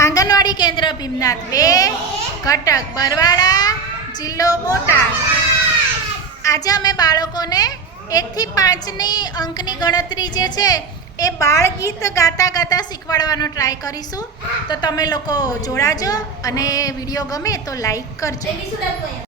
આંગણવાડી કેન્દ્ર ભીમનાથ બે, ઘટક બરવાળા, જિલ્લો બોટાદ આજે અમે બાળકોને એકથી પાંચની અંકની ગણતરી જે છે, એ બાળ ગીત ગાતા ગાતા શીખવાડવાનો ટ્રાય કરીશું. તો તમે લોકો જોડાજો અને વીડિયો ગમે તો લાઈક કરજો.